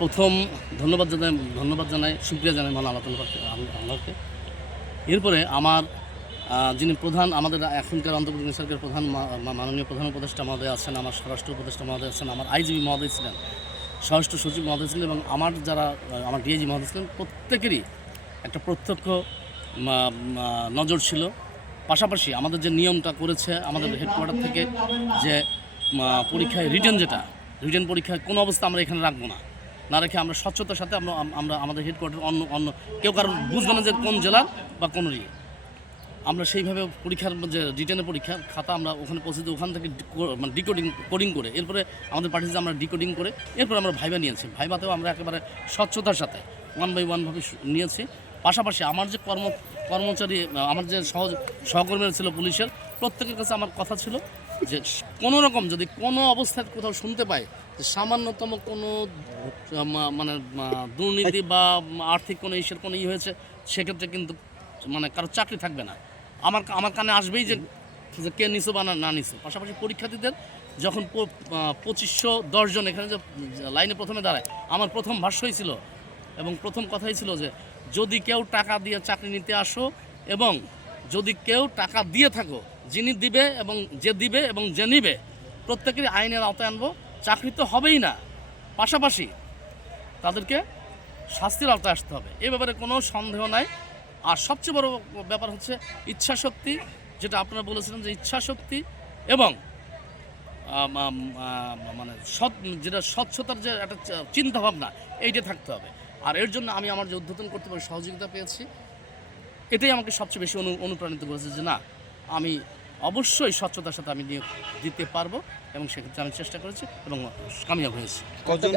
প্রথম ধন্যবাদ জানাই শুকরিয়া জানাই মহান আল্লাহকে। এরপরে আমার যিনি প্রধান আমাদের এখনকার অন্তর্বর্তী সরকারের প্রধান মাননীয় প্রধান উপদেষ্টা মহোদয় আছেন, আমার স্বরাষ্ট্র উপদেষ্টা মহোদয় আছেন, আমার আইজিপি মহোদয় ছিলেন, স্বরাষ্ট্র সচিব মহোদয় ছিলেন এবং আমার যারা আমার ডিআইজি মহোদয় ছিলেন, প্রত্যেকেরই একটা প্রত্যক্ষ নজর ছিল। পাশাপাশি আমাদের যে নিয়মটা করেছে আমাদের হেডকোয়ার্টার থেকে যে পরীক্ষায় রিটেন পরীক্ষায় কোনো অবস্থা আমরা এখানে রাখবো না রেখে আমরা স্বচ্ছতার সাথে আমরা আমাদের হেডকোয়ার্টার অন্য কেউ কারণ বুঝবে না যে কোন জেলার বা কোন আমরা সেইভাবে পরীক্ষার যে রিটেনের পরীক্ষার খাতা আমরা ওখানে পৌঁছে ওখান থেকে মানে কোডিং করে এরপরে আমাদের পাঠিয়েছে, আমরা ডিকোডিং করে এরপরে আমরা ভাইবা নিয়েছি। ভাইবাতেও আমরা একেবারে স্বচ্ছতার সাথে 1 by 1 ভাবে নিয়েছি। পাশাপাশি আমার যে কর্মচারী আমার যে সহকর্মীরা ছিল পুলিশের, প্রত্যেকের কাছে আমার কথা ছিল যে কোনো রকম যদি কোনো অবস্থায় কোথাও শুনতে পাই যে সামান্যতম কোনো মানে দুর্নীতি বা আর্থিক কোনো ইস্যুর কোনো হয়েছে, সেক্ষেত্রে কিন্তু মানে কারো চাকরি থাকবে না। আমার কানে আসবেই যে কে নিছো বা না নিছো। পাশাপাশি পরীক্ষার্থীদের যখন 2510 জন এখানে যে লাইনে প্রথমে দাঁড়ায়, আমার প্রথম ভাষ্যই ছিল এবং প্রথম কথাই ছিল যে যদি কেউ টাকা দিয়ে চাকরি নিতে আসো এবং যদি কেউ টাকা দিয়ে থাকো, যিনি দিবে এবং যে নিবে প্রত্যেকেরই আইনের আওতায় আনবো। চাকরি তো হবেই না, পাশাপাশি তাদেরকে শাস্তির আওতায় আসতে হবে, এ ব্যাপারে কোনো সন্দেহ নাই। আর সবচেয়ে বড় ব্যাপার হচ্ছে ইচ্ছাশক্তি, যেটা আপনারা বলেছিলেন যে ইচ্ছাশক্তি এবং মানে যেটা স্বচ্ছতার যে একটা চিন্তাভাবনা, এইটা থাকতে হবে। আর এর জন্য আমি আমার যে উদ্বোধন করতে পারি সহযোগিতা পেয়েছি, এটাই আমাকে সবচেয়ে বেশি অনুপ্রাণিত করেছে যে না, আমি অবশ্যই স্বচ্ছতার সাথে আমি নিয়োগ দিতে পারবো এবং সেক্ষেত্রে আমি চেষ্টা করেছি এবং কামিয়াব হয়েছি।